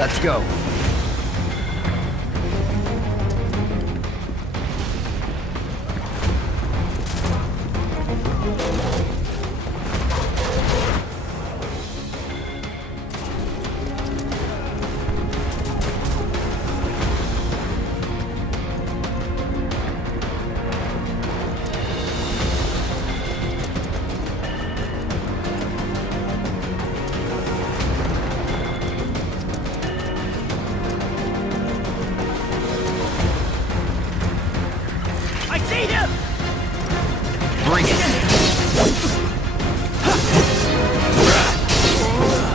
Let's go. I see him! Bring it.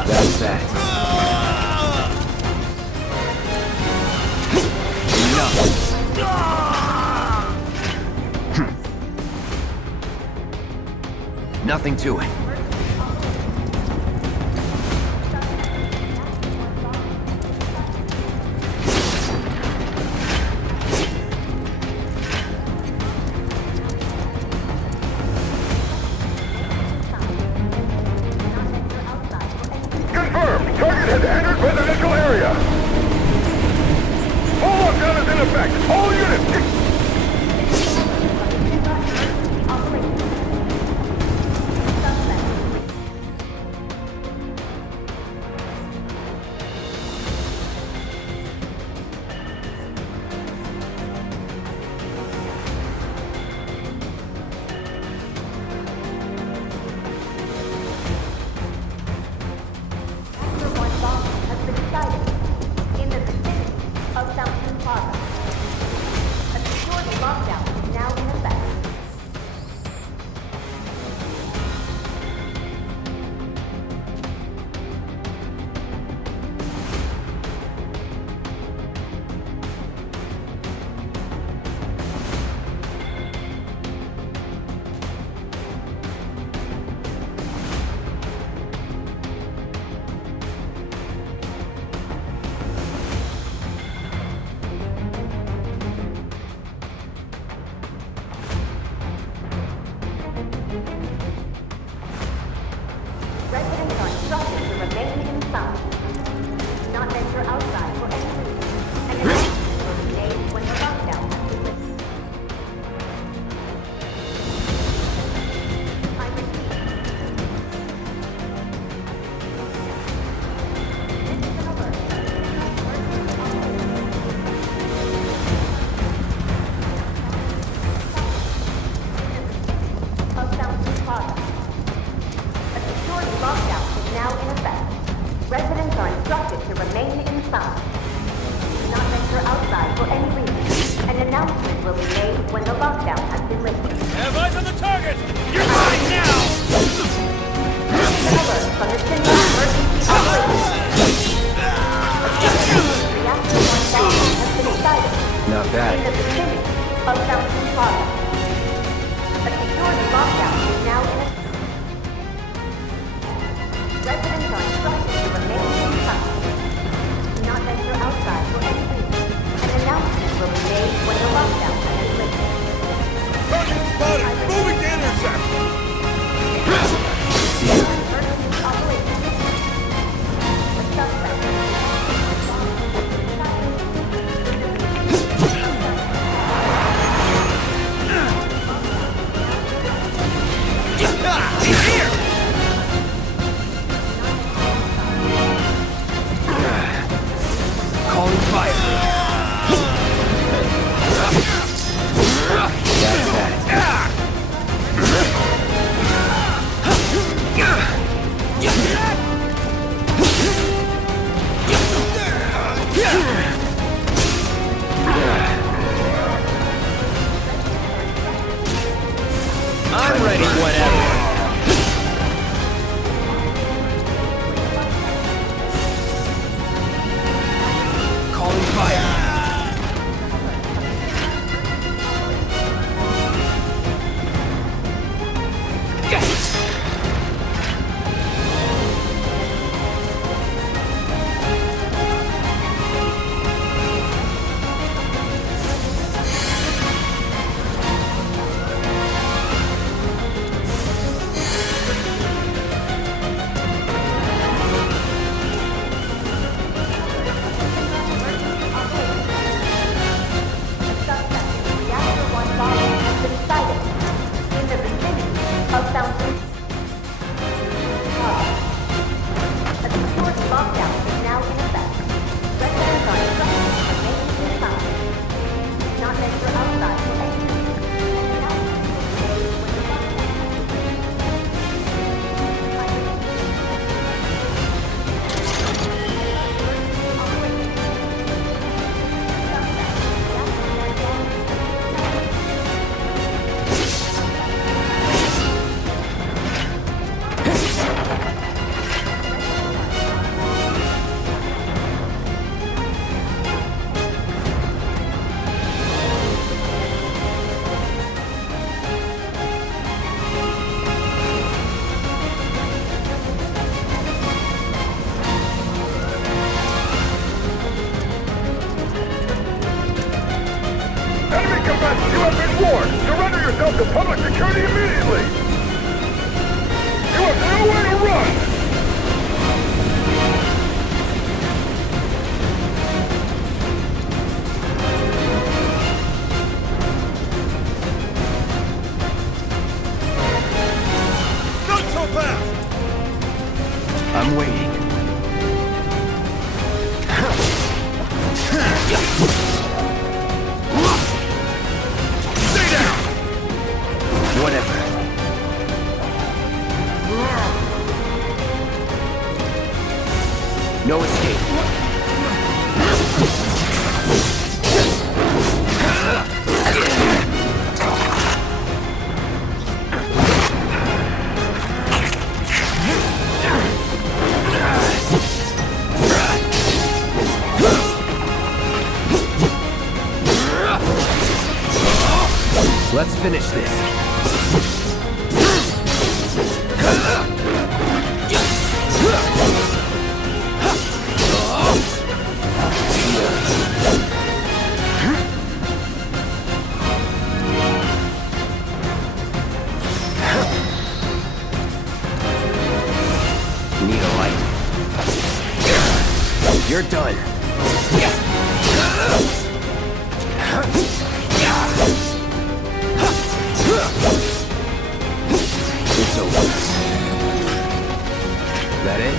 That's that. Enough. Nothing to it. Confirmed. Target has entered residential area. Full lockdown is in effect. All units. One bomb has been sighted in the vicinity of South Plaza. Security immediately! You have nowhere to run! Not so fast! I'm waiting. Stay down! Whatever. No escape. Let's finish this. Need a light? You're done. It's over. That it?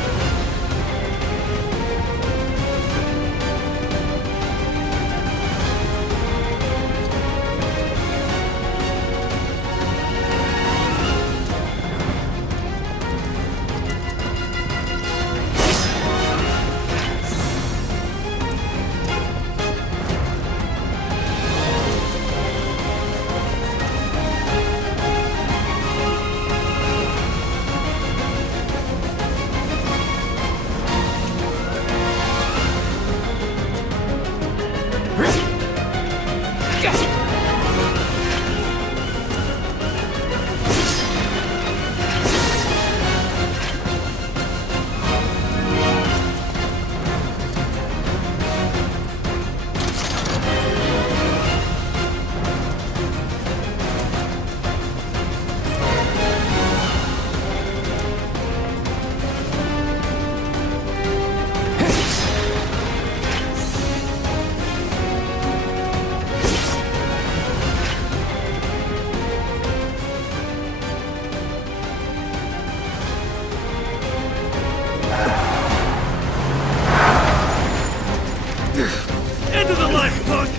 Into the life, punk!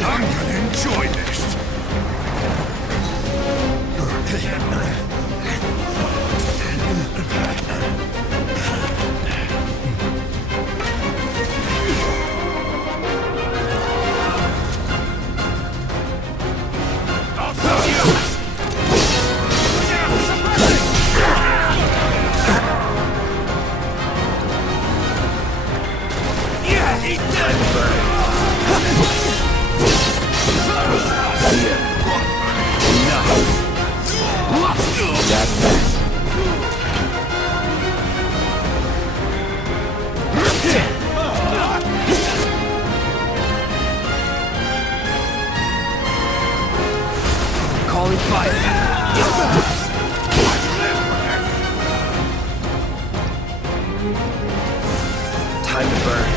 I'm gonna enjoy this! I'll show you! Yeah, eat that! That's that. Calling fire. Time to burn.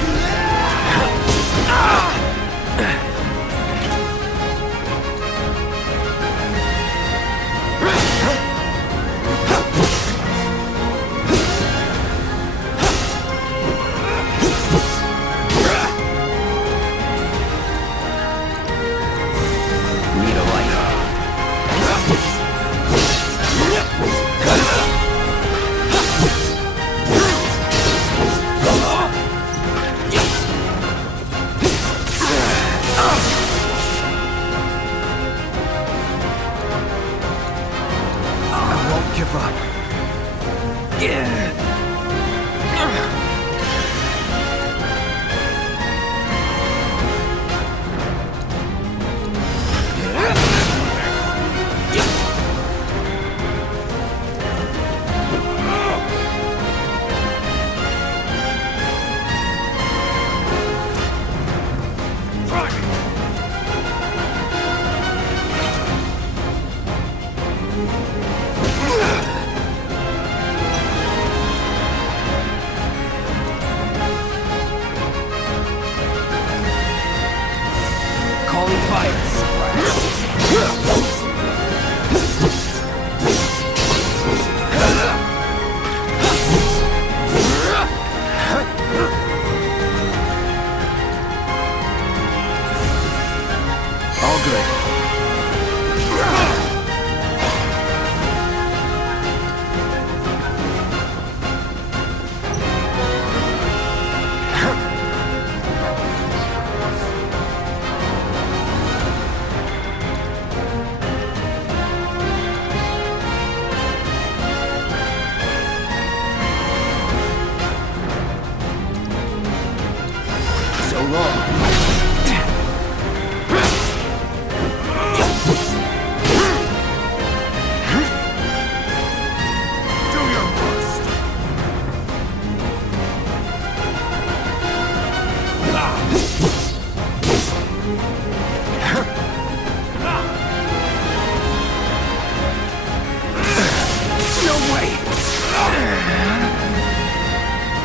Need a light. long. Do your worst. No way!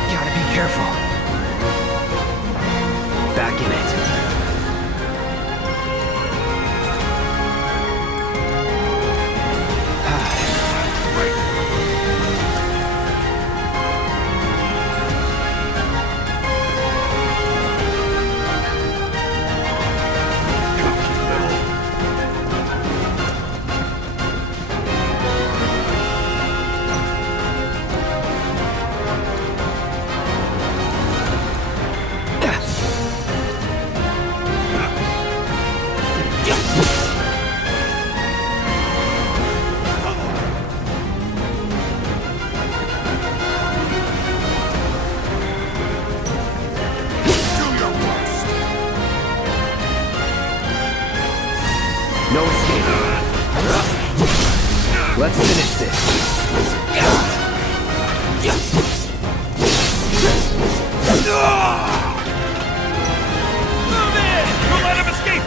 Gotta be careful. Back in it. No escape. Let's finish this. Move in! We'll let him escape!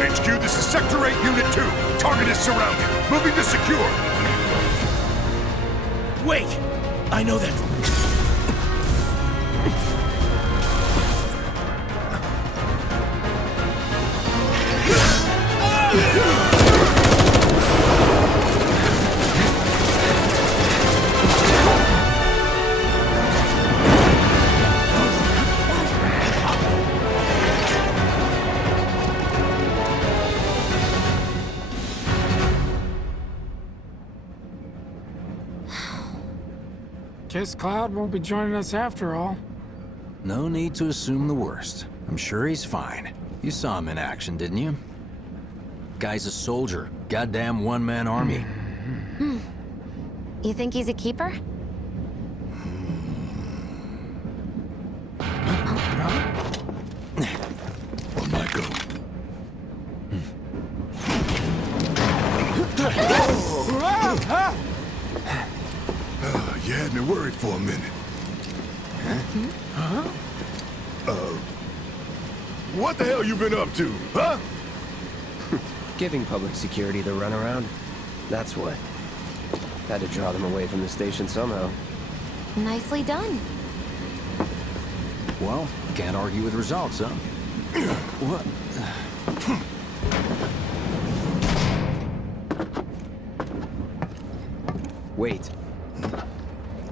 HQ, this is Sector 8, Unit 2. Target is surrounded. Moving to secure. Wait! I know that. Guess Cloud won't be joining us after all. No need to assume the worst. I'm sure he's fine. You saw him in action, didn't you? Guy's a soldier. Goddamn one-man army. You think he's a keeper? On my go. You had me worried for a minute. What the hell you been up to, huh? Giving public security the runaround. That's what. Had to draw them away from the station somehow. Nicely done. Well, can't argue with results, huh? What? Wait.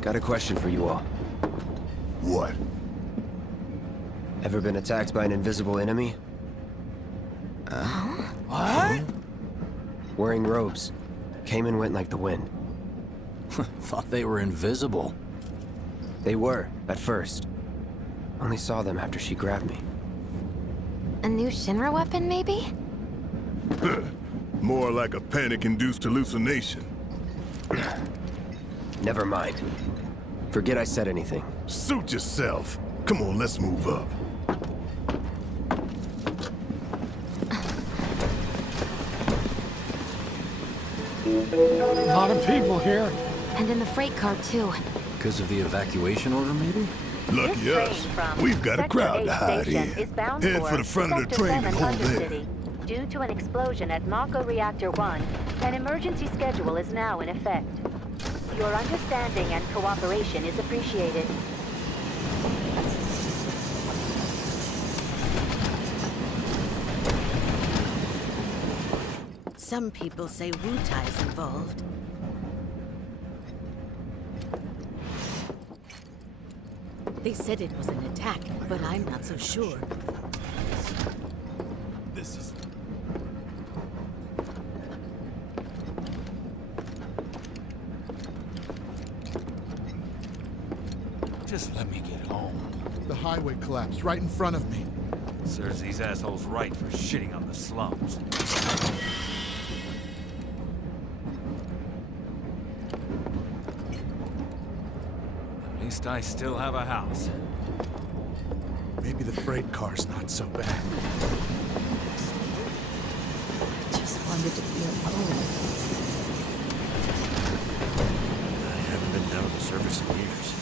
Got a question for you all. What? Ever been attacked by an invisible enemy? What? Wearing robes. Came and went like the wind. Thought they were invisible. They were, at first. Only saw them after she grabbed me. A new Shinra weapon, maybe? More like a panic-induced hallucination. Never mind. Forget I said anything. Suit yourself. Come on, let's move up. A lot of people here. And in the freight car, too. Because of the evacuation order, maybe? Lucky us. We've got a crowd to hide in. Head for the front of the train and hold there. Due to an explosion at Mako Reactor 1, an emergency schedule is now in effect. Your understanding and cooperation is appreciated. Some people say Wu-Tai's involved. They said it was an attack, but I'm not so sure. This is... Just let me get home. The highway collapsed right in front of me. Serves these assholes right for shitting on the slums. At least I still have a house. Maybe the freight car's not so bad. Just wanted to be alone. I haven't been down to the surface in years.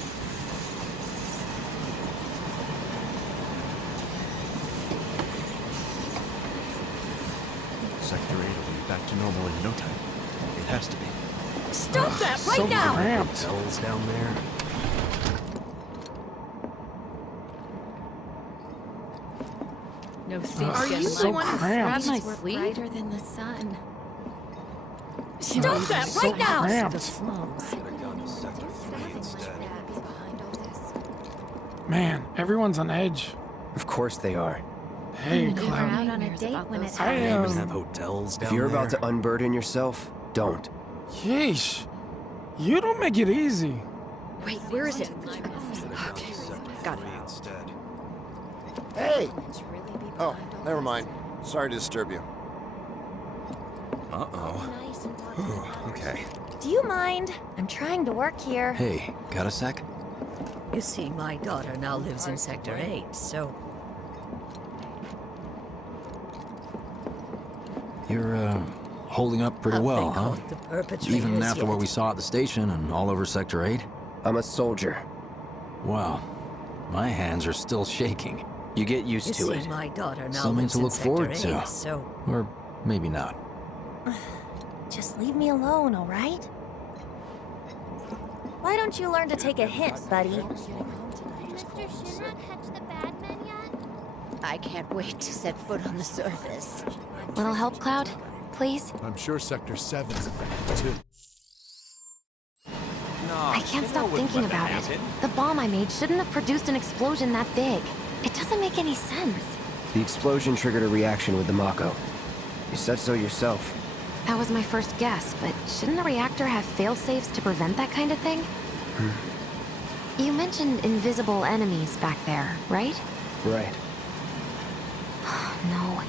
Sector 8 will be back to normal in no time. It has to be. Stop that right So now! cramped. Hotels down there. No thanks. Are you the one who grabbed my We're sleeve? brighter than the sun. Stop that So right now! cramped. The slums. Man, everyone's on edge. Of course they are. Hey, We were Cloud. out on a date when it I happened. Even have hotels down If you're about there. to unburden yourself, don't. Yeesh. You don't make it easy. Wait, where is it? Okay, got it. Hey! Oh, never mind. Sorry to disturb you. Okay. Do you mind? I'm trying to work here. Hey, got a sec? You see, my daughter now lives in Sector 8, so... You're, holding up pretty well, They huh? caught the perpetrators Even after yet. what we saw at the station and all over Sector 8? I'm a soldier. Wow. My hands are still shaking. You get used You to see, it. my daughter now Something lives to in look Sector forward 8, to. so... Or maybe not. Just leave me alone, all right? Why don't you learn to take a hint, buddy? Mr. Shinra catch the bad men yet? I can't wait to set foot on the surface. Little help, Cloud? Please? I'm sure Sector 7's affected too. I can't stop thinking about it. The bomb I made shouldn't have produced an explosion that big. It doesn't make any sense. The explosion triggered a reaction with the Mako. You said so yourself. That was my first guess, but shouldn't a reactor have fail-safes to prevent that kind of thing? You mentioned invisible enemies back there, right? Right. No.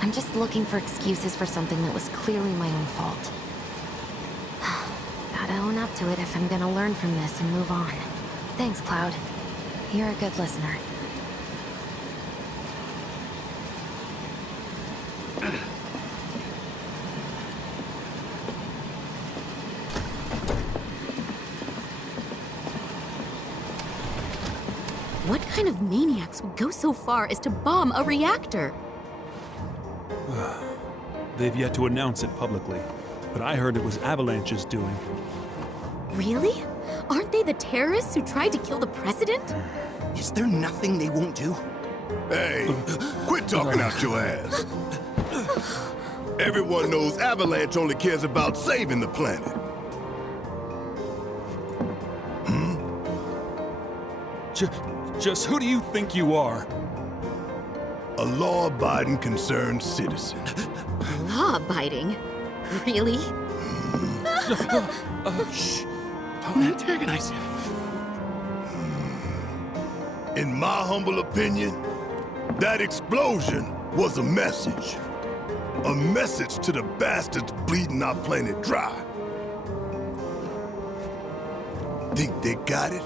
I'm just looking for excuses for something that was clearly my own fault. Gotta own up to it if I'm gonna learn from this and move on. Thanks, Cloud. You're a good listener. What kind of maniacs would go so far as to bomb a reactor? They've yet to announce it publicly, but I heard it was Avalanche's doing. Really? Aren't they the terrorists who tried to kill the president? Is there nothing they won't do? Hey, quit talking out your ass. Everyone knows Avalanche only cares about saving the planet. Just who do you think you are? A law-abiding, concerned citizen. Law-abiding? Really? Shh. Don't antagonize him. In my humble opinion, that explosion was a message. A message to the bastards bleeding our planet dry. Think they got it?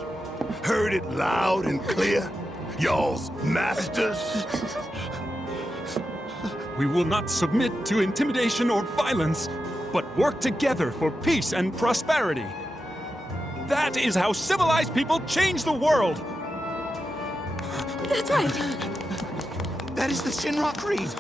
Heard it loud and clear? Y'all's masters? We will not submit to intimidation or violence, but work together for peace and prosperity. That is how civilized people change the world. That's right. That is the Shinra Creed.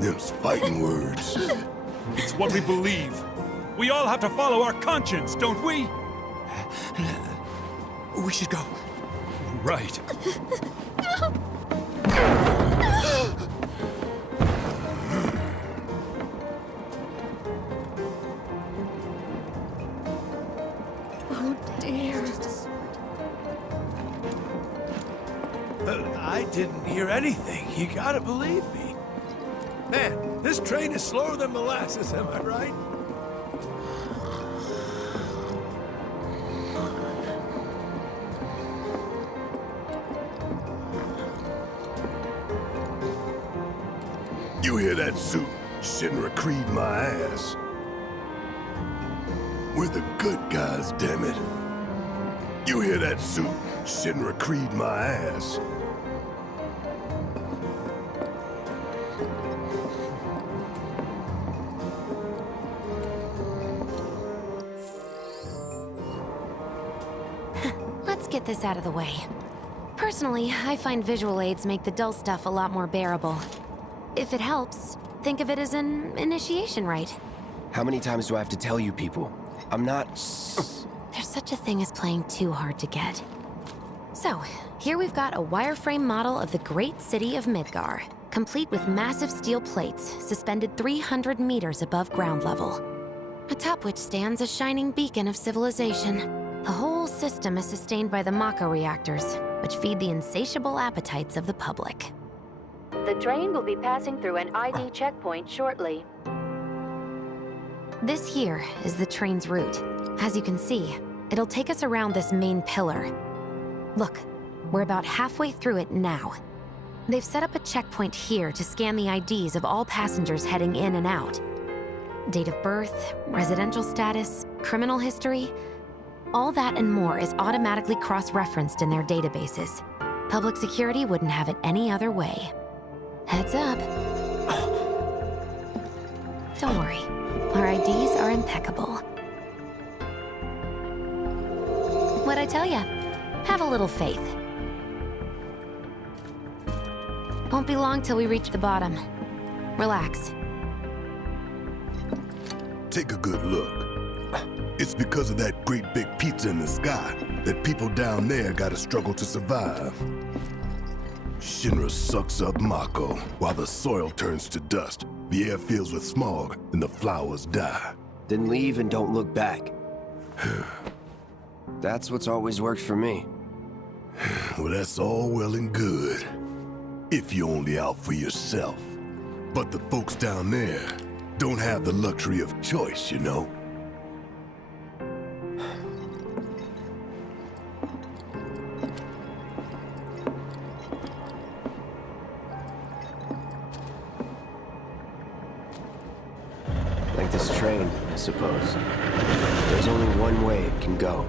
Them's fighting words. It's what we believe. We all have to follow our conscience, don't we? We should go. Right. Oh dear. I didn't hear anything. You gotta believe me. Man, this train is slower than molasses, am I right? You hear that suit? Shinra Creed my ass. We're the good guys, damn it. You hear that suit? Shinra Creed my ass. Let's get this out of the way. Personally, I find visual aids make the dull stuff a lot more bearable. If it helps, think of it as an initiation rite. How many times do I have to tell you people? I'm not... There's such a thing as playing too hard to get. So, here we've got a wireframe model of the great city of Midgar, complete with massive steel plates suspended 300 meters above ground level, atop which stands a shining beacon of civilization. The whole system is sustained by the Mako reactors, which feed the insatiable appetites of the public. The train will be passing through an ID checkpoint shortly. This here is the train's route. As you can see, it'll take us around this main pillar. Look, we're about halfway through it now. They've set up a checkpoint here to scan the IDs of all passengers heading in and out. Date of birth, residential status, criminal history, all that and more is automatically cross-referenced in their databases. Public security wouldn't have it any other way. Heads up. Don't worry, our IDs are impeccable. What'd I tell ya? Have a little faith. Won't be long till we reach the bottom. Relax. Take a good look. It's because of that great big pizza in the sky that people down there gotta struggle to survive. Shinra sucks up Mako while the soil turns to dust, the air fills with smog, and the flowers die. Then leave and don't look back. That's what's always worked for me. Well, that's all well and good, if you're only out for yourself. But the folks down there don't have the luxury of choice, you know? Like this train, I suppose. There's only one way it can go.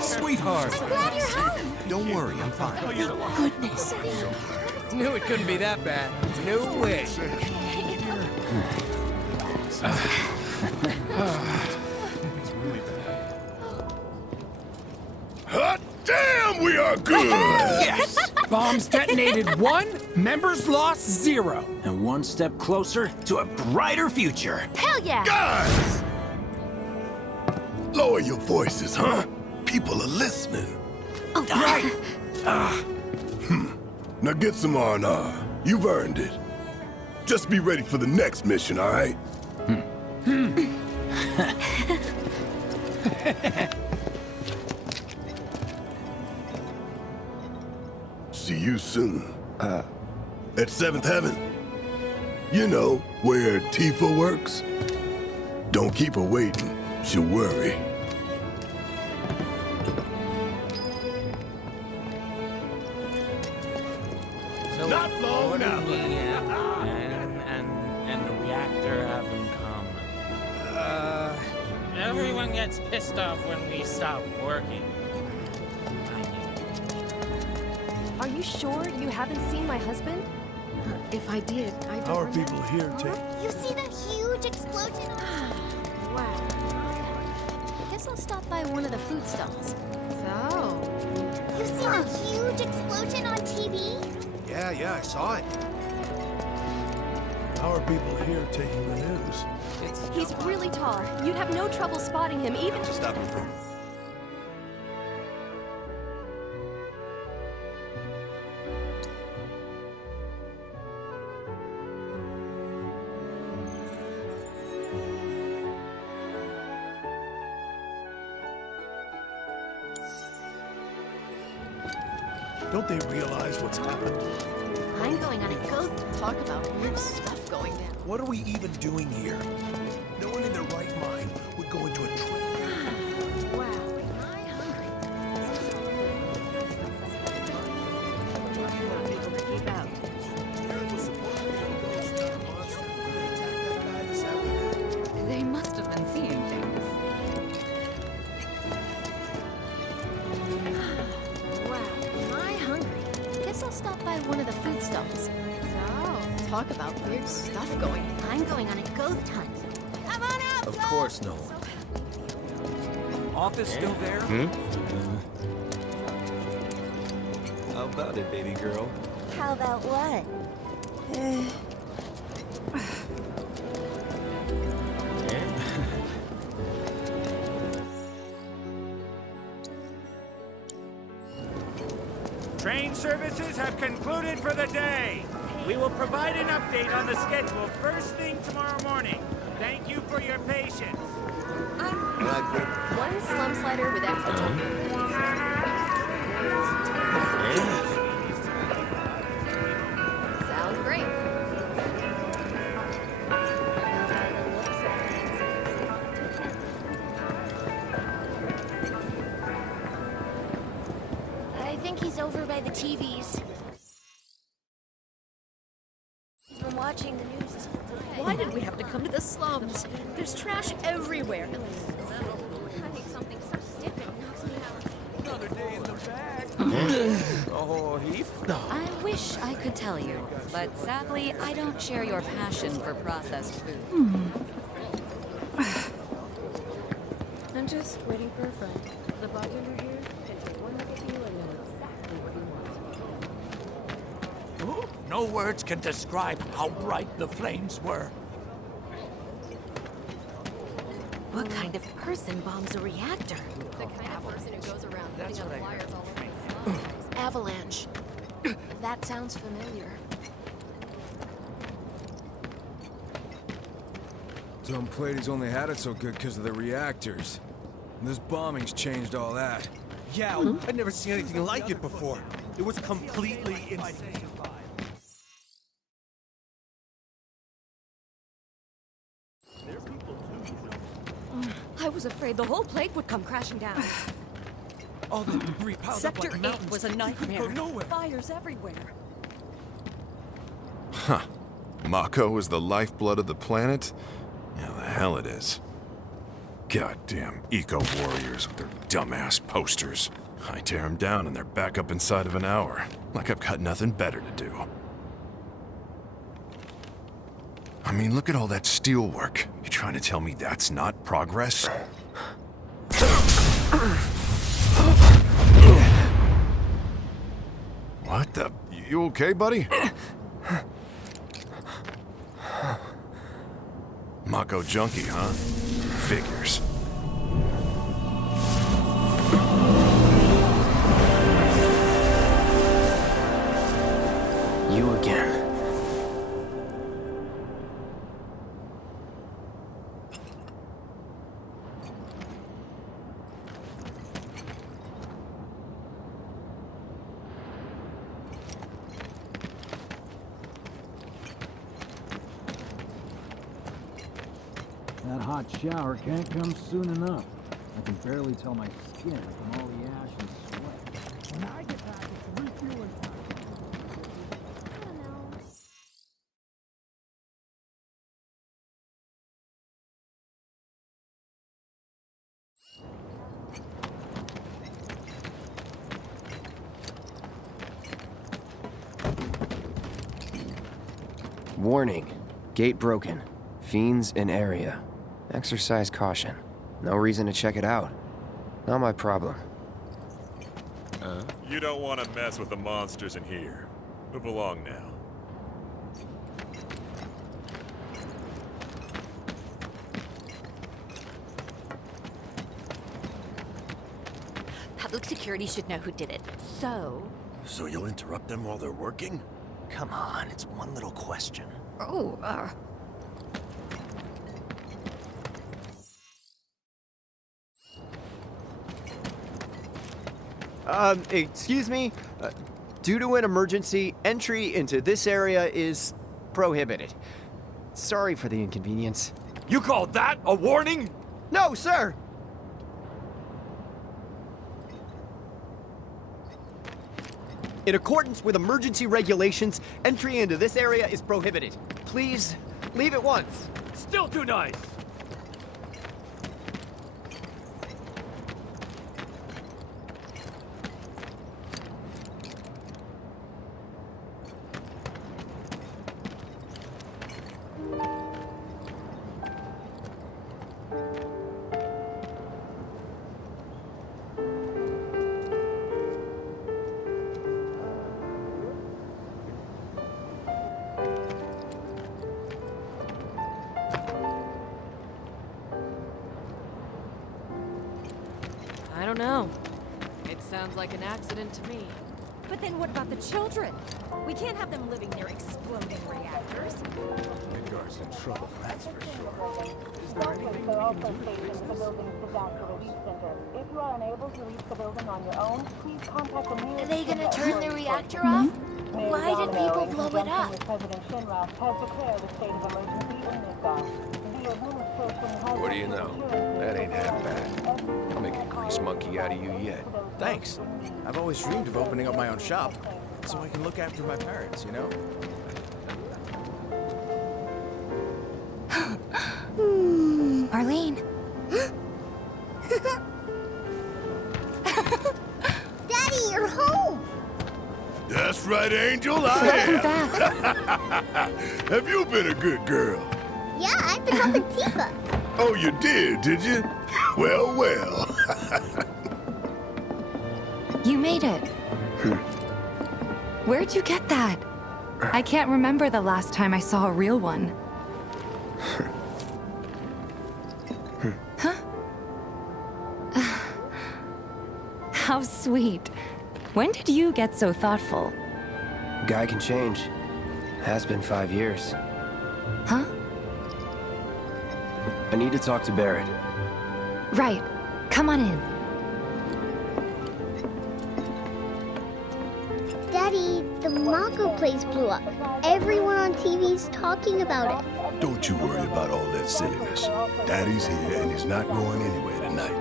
Sweetheart! I'm glad you're home! Don't worry, I'm fine. Thank goodness. Knew it couldn't be that bad. No way. Hot damn, we are good! Yes! Bombs detonated 1, members lost 0. And one step closer to a brighter future. Hell yeah! Guys! Lower your voices, huh? People are listening. Oh, right! Now get some R&R. You've earned it. Just be ready for the next mission, all right? See you soon. At 7th Heaven. You know, where Tifa works. Don't keep her waiting. She'll worry. So Not long now. And the reactor haven't come. Everyone gets pissed off when we stop working. Are you sure you haven't seen my husband? If I did, I don't How are remember. people here, Tick? You see the huge explosion? Wow. I guess I'll stop by one of the food stalls. So... You see the huge explosion on TV? Yeah, I saw it. How are people here taking the news? He's really tall. You'd have no trouble spotting him even... Stop him from... Don't they realize what's happened? I'm going on a ghost talk about weird stuff going down. What are we even doing here? No one in their right mind would go into a train. Wow. Keep out. They must have been seeing things. Wow, am I hungry? Guess I'll stop by one of the food stalls. So, talk about weird stuff going down. I'm going on a ghost hunt. Come on out, Of course, Noel. Office still there? How about it, baby girl? How about what? Train services have concluded for the day. We will provide an update on the schedule first thing tomorrow morning. Thank you for your patience. One slum slider with extra Sounds great. I think he's over by the TVs. He's been watching the news this whole time. Why did we have to come to the slums? There's trash everywhere. I need something so stiff it knocks me out. Another day in the bag. Oh, heap? I wish I could tell you, but sadly, I don't share your passion for processed food. I'm just waiting for a friend. The bartender here can take one look at you and know exactly what he wants. No words can describe how bright the flames were. What kind of person bombs a reactor? The kind of person who goes around putting up flyers all over the slums. Avalanche. That sounds familiar. Some Pleiades only had it so good because of the reactors. And this bombing's changed all that. Yeah, I'd never seen anything like it before. It was completely insane. I was afraid the whole plate would come crashing down. All the debris piled Sector up like 8 mountains. was a Go nightmare. nowhere. Fires everywhere. Huh. Mako is the lifeblood of the planet? Yeah, the hell it is. Goddamn eco-warriors with their dumbass posters. I tear them down and they're back up inside of an hour. Like I've got nothing better to do. I mean, look at all that steel work. You trying to tell me that's not progress? What the? You okay, buddy? Mako junkie, huh? Figures. You again. That hot shower can't come soon enough. I can barely tell my skin from all the ash and sweat. When I get back, it's refueling time. Warning. Gate broken. Fiends in area. Exercise caution. No reason to check it out. Not my problem. You don't want to mess with the monsters in here. Move along now. Public security should know who did it. So... So you'll interrupt them while they're working? Come on, it's one little question. Oh, Excuse me? Due to an emergency, entry into this area is prohibited. Sorry for the inconvenience. You call that a warning? No, sir! In accordance with emergency regulations, entry into this area is prohibited. Please, leave at once. Still too nice. I don't know. It sounds like an accident to me. But then what about the children? We can't have them living near exploding reactors. Midgar's in trouble, that's for sure. If you are unable to reach the building on your own, please contact the nearest... Are they gonna turn the reactor off? Why did people blow it up? President Shinra has declared a state of emergency in Midgar. What do you know? That ain't half bad. I'll make a grease monkey out of you yet. Thanks. I've always dreamed of opening up my own shop, so I can look after my parents, you know? Arlene. Daddy, you're home! That's right, Angel, I am. Have you been a good girl? Yeah, I've been helping Tifa. Oh, you did you? Well, well. You made it. Where'd you get that? I can't remember the last time I saw a real one. Huh? How sweet. When did you get so thoughtful? Guy can change. Has been 5 years. Huh? I need to talk to Barrett. Right. Come on in. Daddy, the Mako place blew up. Everyone on TV's talking about it. Don't you worry about all that silliness. Daddy's here and he's not going anywhere tonight.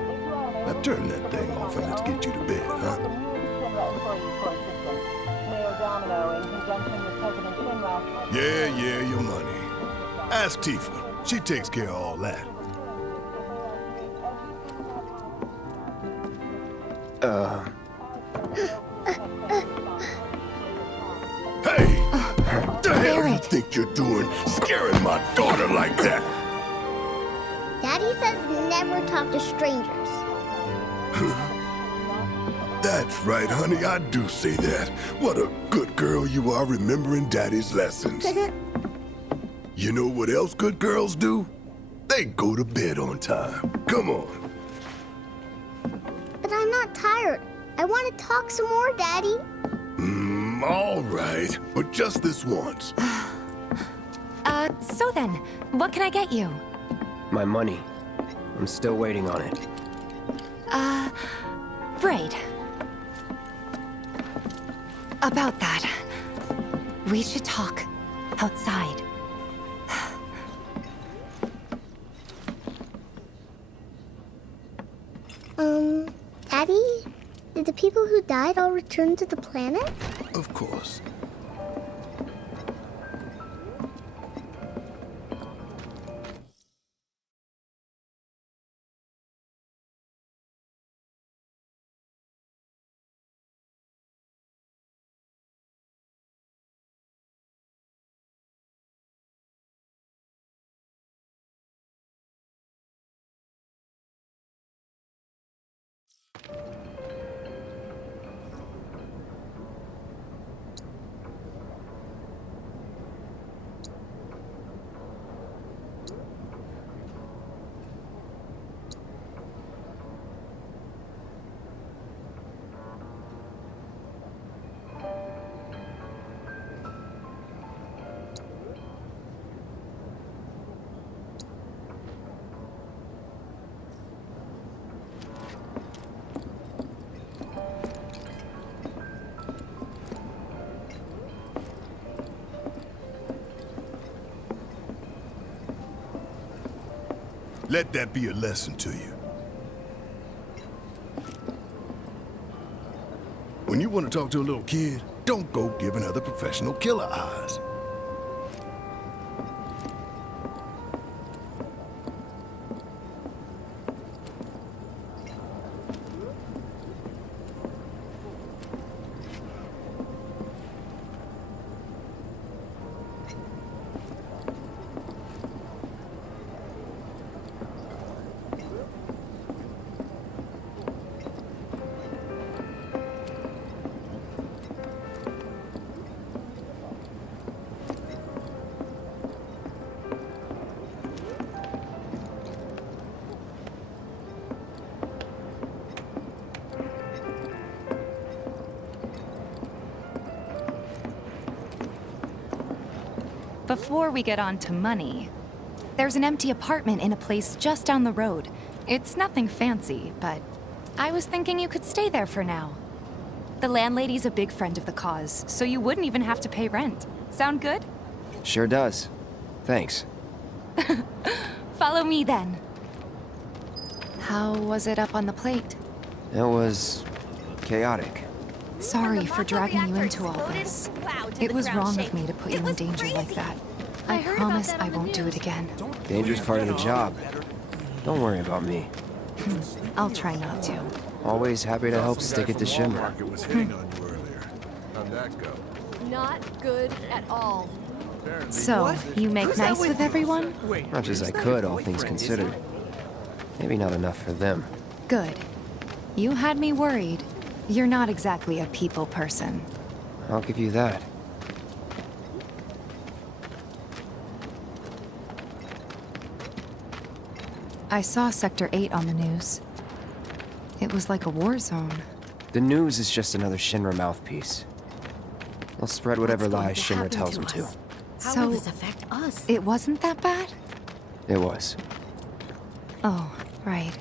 Now turn that thing off and let's get you to bed, huh? Yeah, your money. Ask Tifa. She takes care of all that. Hey! The hell you think you're doing, scaring my daughter like that? Daddy says never talk to strangers. That's right, honey, I do say that. What a good girl you are remembering Daddy's lessons. You know what else good girls do? They go to bed on time. Come on. But I'm not tired. I want to talk some more, Daddy. All right, but just this once. So then, what can I get you? My money. I'm still waiting on it. Right. About that. We should talk outside. Daddy? Did the people who died all return to the planet? Of course. Let that be a lesson to you. When you want to talk to a little kid, don't go giving other professional killer eyes. Before we get on to money, there's an empty apartment in a place just down the road. It's nothing fancy, but I was thinking you could stay there for now. The landlady's a big friend of the cause, so you wouldn't even have to pay rent. Sound good? Sure does. Thanks. Follow me then. How was it up on the plate? It was chaotic. Sorry for dragging you into all this. It was wrong of me to put you in danger like that. I promise I won't do it again. Dangerous part of the job. Don't worry about me. I'll try not to. Always happy to help stick it to Shimmer. How'd that go? Not good at all. So, you make nice with everyone? Much as I could, all things considered. Maybe not enough for them. Good. You had me worried. You're not exactly a people person. I'll give you that. I saw Sector 8 on the news. It was like a war zone. The news is just another Shinra mouthpiece. They'll spread whatever lies Shinra tells them to. How will this affect us? It wasn't that bad? It was. Oh, right.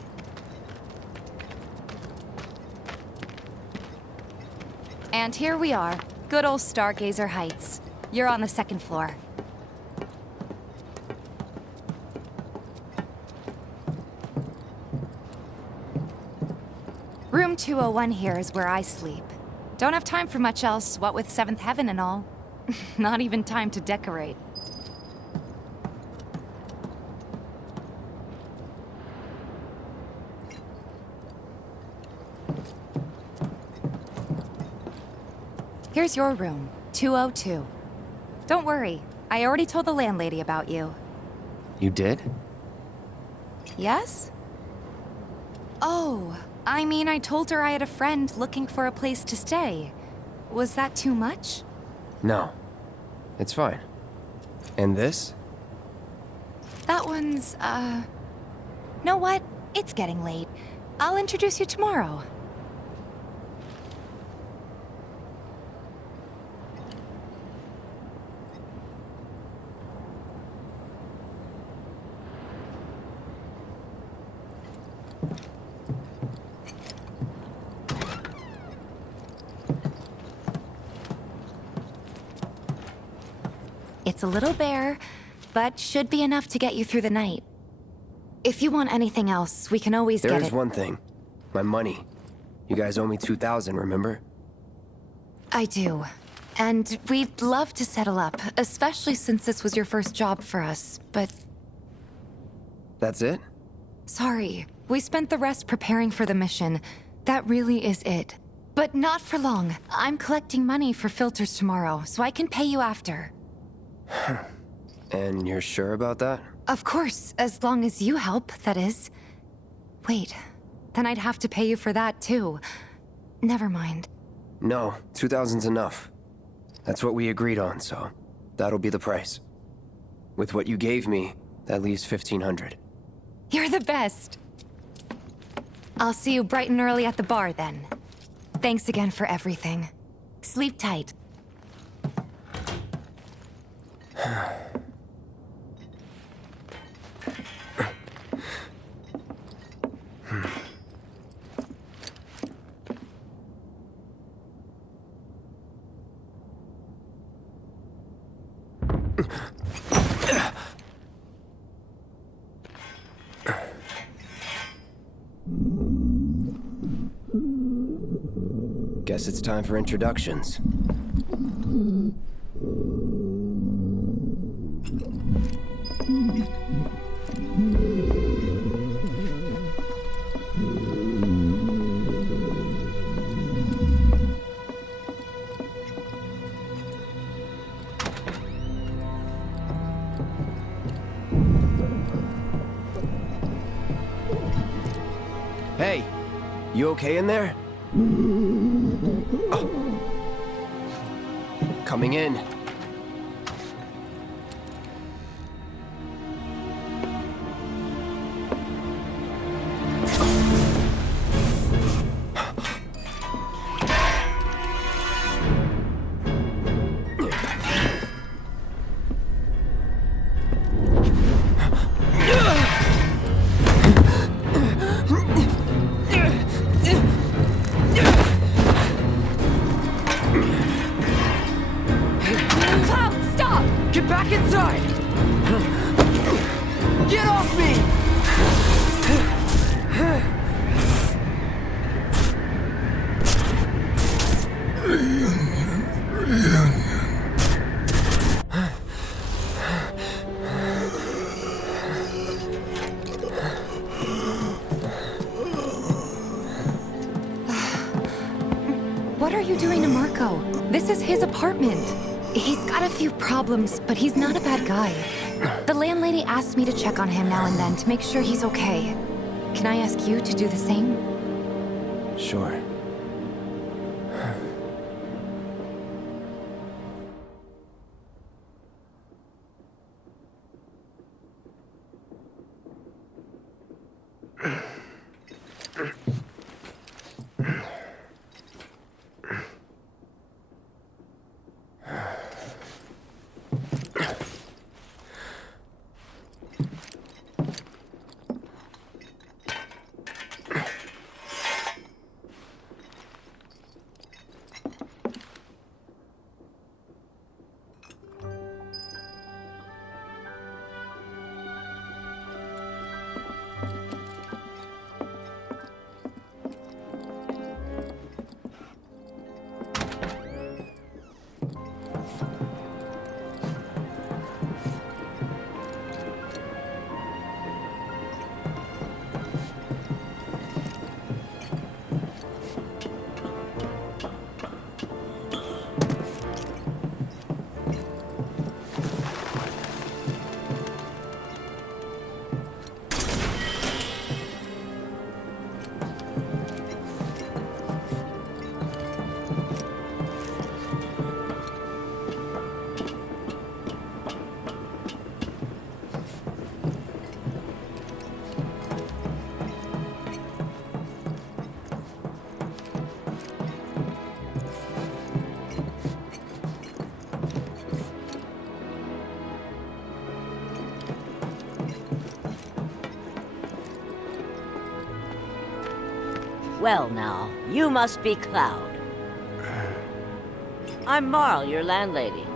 And here we are. Good old Stargazer Heights. You're on the second floor. Room 201 here is where I sleep. Don't have time for much else, what with Seventh Heaven and all. Not even time to decorate. Here's your room, 202. Don't worry, I already told the landlady about you. You did? Yes? Oh, I mean, I told her I had a friend looking for a place to stay. Was that too much? No. It's fine. And this? That one's, know what? It's getting late. I'll introduce you tomorrow. It's a little bare, but should be enough to get you through the night. If you want anything else, we can always get it. There is one thing. My money. You guys owe me 2,000, remember? I do. And we'd love to settle up, especially since this was your first job for us, but... That's it? Sorry. We spent the rest preparing for the mission. That really is it. But not for long. I'm collecting money for filters tomorrow, so I can pay you after. And you're sure about that? Of course, as long as you help, that is. Wait, then I'd have to pay you for that too. Never mind. No, 2,000's enough. That's what we agreed on, so that'll be the price. With what you gave me, that leaves 1,500. You're the best. I'll see you bright and early at the bar then. Thanks again for everything. Sleep tight. Guess it's time for introductions. Hey, you okay in there? Oh. Coming in. What are you doing to Marco? This is his apartment. He's got a few problems, but he's not a bad guy. The landlady asked me to check on him now and then to make sure he's okay. Can I ask you to do the same? Sure. Well now, you must be Cloud. I'm Marl, your landlady.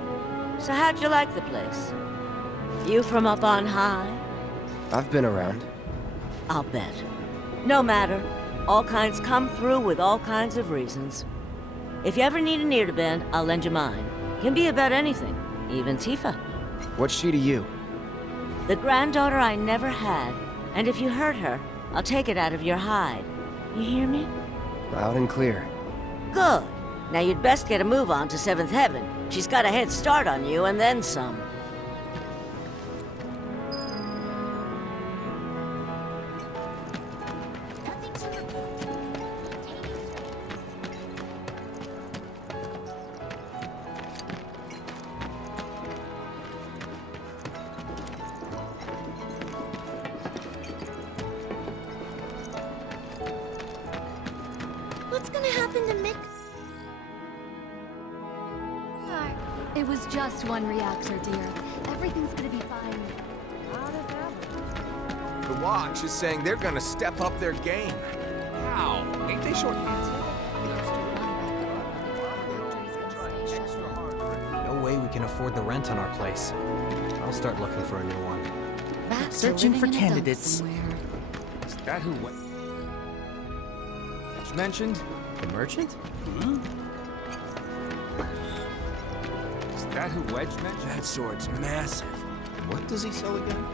So how'd you like the place? You from up on high? I've been around. I'll bet. No matter. All kinds come through with all kinds of reasons. If you ever need an ear to bend, I'll lend you mine. Can be about anything, even Tifa. What's she to you? The granddaughter I never had. And if you hurt her, I'll take it out of your hide. You hear me? Loud and clear. Good. Now you'd best get a move on to 7th Heaven. She's got a head start on you and then some. What's gonna happen to Mick? It was just one reactor, dear. Everything's gonna be fine. The Watch is saying they're gonna step up their game. How? Ain't they short-handed? No way we can afford the rent on our place. I'll start looking for a new one. Back to Searching for living in a dump candidates. somewhere. Is that who went? just mentioned? The merchant? Hmm? Is that who Wedge mentioned? That sword's massive. What does he sell again?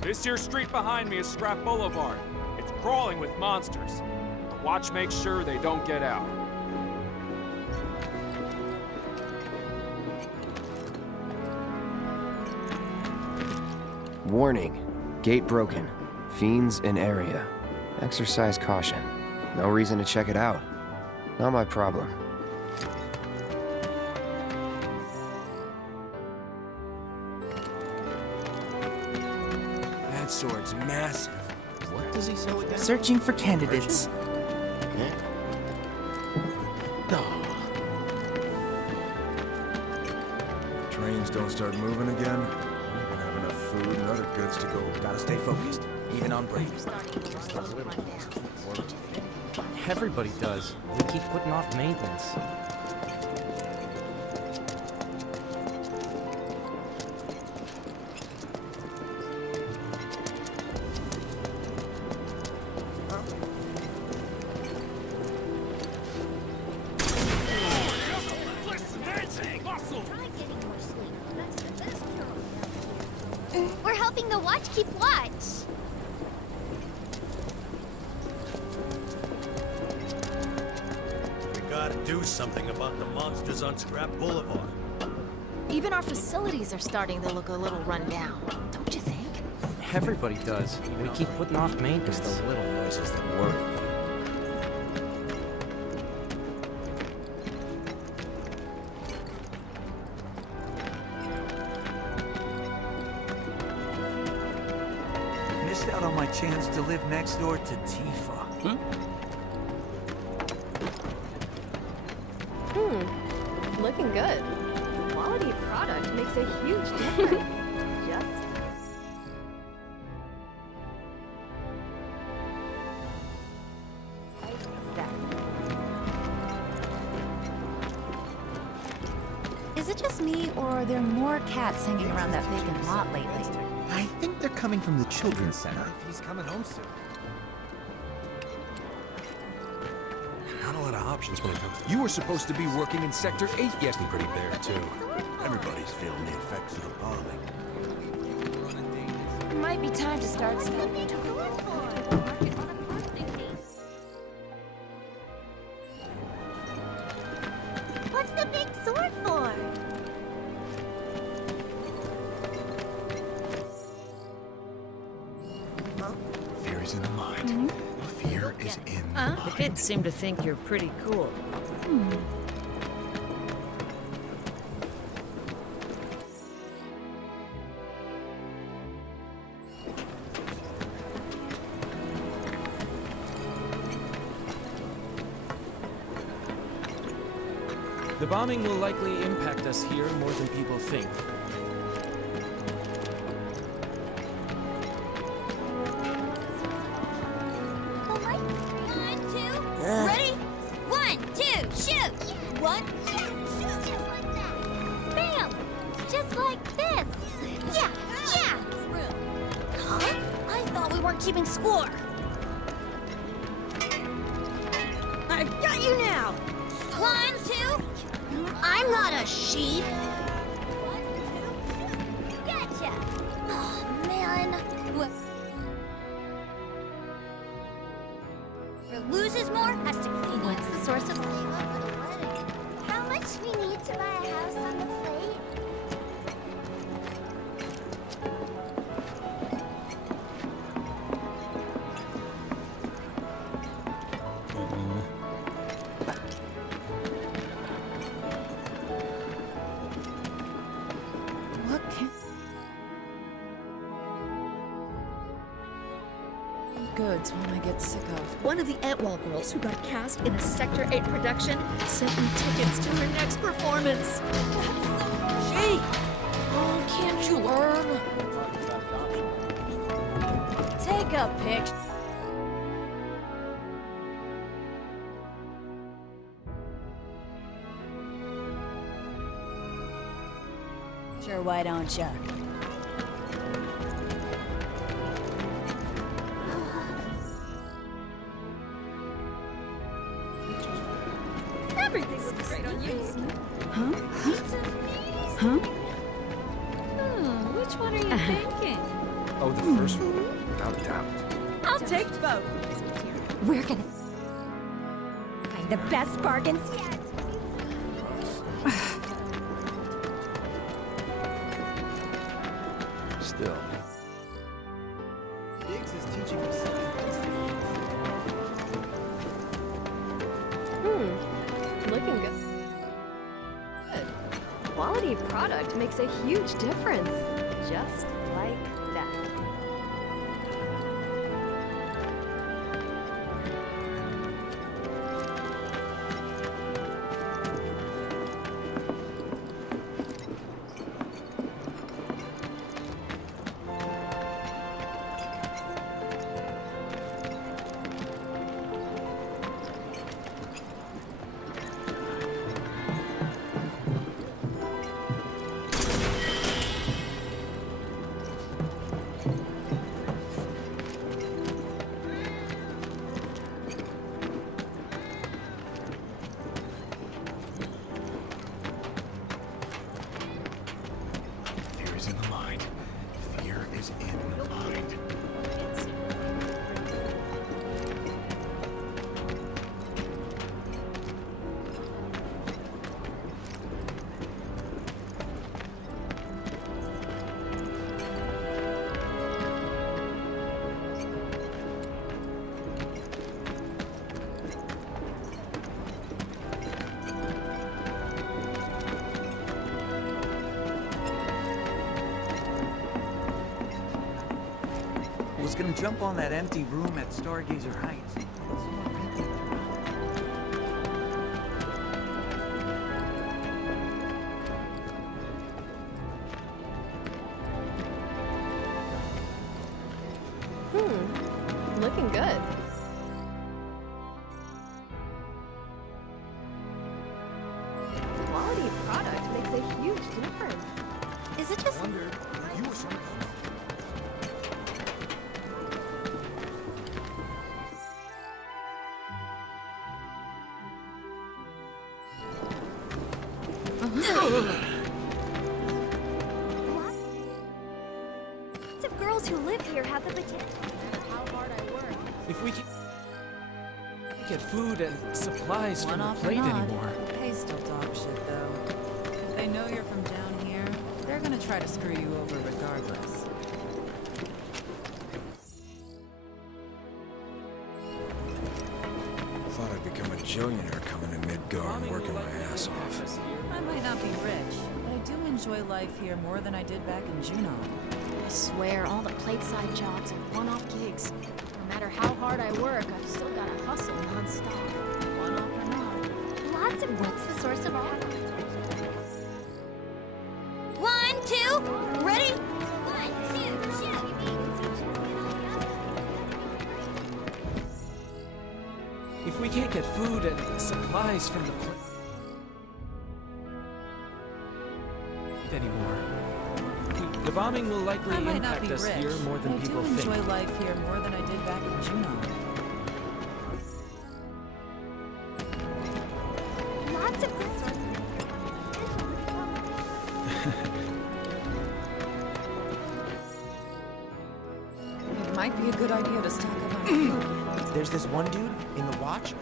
This here street behind me is Scrap Boulevard. It's crawling with monsters. Watch make sure they don't get out. Warning. Gate broken. Fiends in area. Exercise caution. No reason to check it out. Not my problem. That sword's massive. What does he sell again? Searching for candidates. Trains don't start moving again. We're gonna have enough food and other goods to go. Gotta stay focused, even on breaks. Everybody does. We keep putting off maintenance. We're helping the watch keep watch. We gotta do something about the monsters on Scrap Boulevard. Even our facilities are starting to look a little run down, don't you think? Everybody does. We keep putting off maintenance. It's the little noises that worry me. Missed out on my chance to live next door to Tifa. Looking good. Quality of product makes a huge difference. Just Is it just me, or are there more cats hanging around that vacant lot lately? I think they're coming from the children's center. He's coming home soon. Not a lot of options when it comes to... You were supposed to be working in Sector 8 yesterday. Pretty bare, too. Everybody's feeling the effects of the bombing. Might be time to start What's the big sword for? Fear is in the mind. Fear is in the mind. The kids seem to think you're pretty cool. The bombing will likely impact us here more than people think. Ready? 1, 2, shoot! 1, 2, shoot! Just like that. Bam! Just like this. Yeah, yeah! Huh? I thought we weren't keeping score. I've got you now! 1, 2. I'm not a sheep. 1, 2, shoot. Gotcha! Oh, man. Whoever loses more has to clean. What's the source of how much we need to buy a house on the plate? What can... goods one I get sick of. One of the Antwall girls who got cast in a Sector 8 production sent me tickets to her next performance. She! Oh, can't you learn? Take a picture. Sure, why don't you? Everything looks great on you. Huh? Huh? Which one are you thinking? Oh, the first one, without a doubt. I'll take both. We're gonna find the best bargains yet. Still. Biggs is teaching me something. Looking good. Quality product makes a huge difference. Just like that. Fear is in the mind. Fear is in the mind. Was gonna jump on that empty room at Stargazer Heights. Looking good. Quality product makes a huge difference. Is it just You were something. Lots of girls who live here have the potential. How hard I work. If we can get food and supplies from the One-off plate nod. anymore. The pay's still dog shit, though. If they know you're from down here, they're gonna try to screw you over regardless. Thought I'd become a billionaire coming to Midgar and working my ass off. I might not be rich, but I do enjoy life here more than I did back in Juneau. I swear, all the plateside jobs are one-off gigs. No matter how hard I work, I've still gotta hustle non-stop. One-off or not. Lots of what's the source of all? 1, 2, ready? 1, 2, shoot! If we can't get food and supplies from the plate anymore, the bombing will likely I might not impact be us rich, here more than but people I do think. enjoy life here more than I did back in Juneau. Lots of good sources. It might be a good idea to stock up on food. There's this one dude in the watch.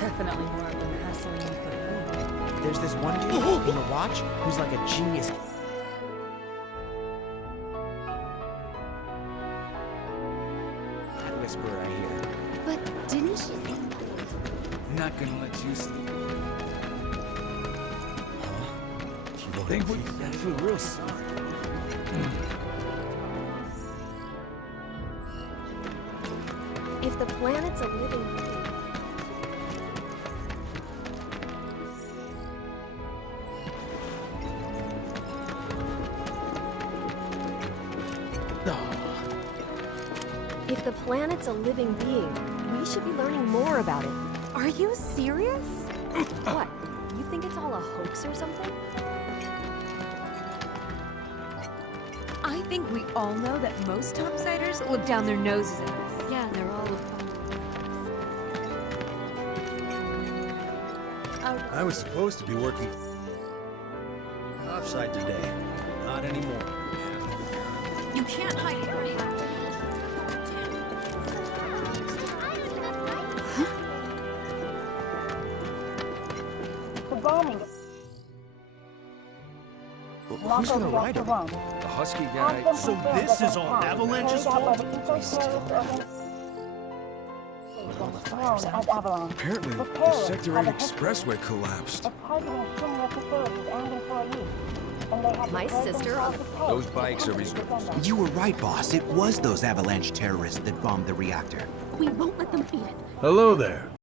Definitely more of them hassling you for food. There's this one dude in the watch who's like a genius. That whisper I hear. But didn't she? Not gonna let you sleep. They would. I feel real sorry. If the planet's a living thing, If the planet's a living being, we should be learning more about it. Are you serious? What? You think it's all a hoax or something? I think we all know that most topsiders look down their noses at us. Yeah, they're all... I was supposed to be working offside today. Not anymore. You can't hide here. The bombing. Who's gonna ride him? The husky guy. So this is all Avalanche's fault? Apparently, the Sector 8 expressway collapsed. My sister... Those bikes are reserves. You were right, boss. It was those Avalanche terrorists that bombed the reactor. We won't let them beat it. Hello there.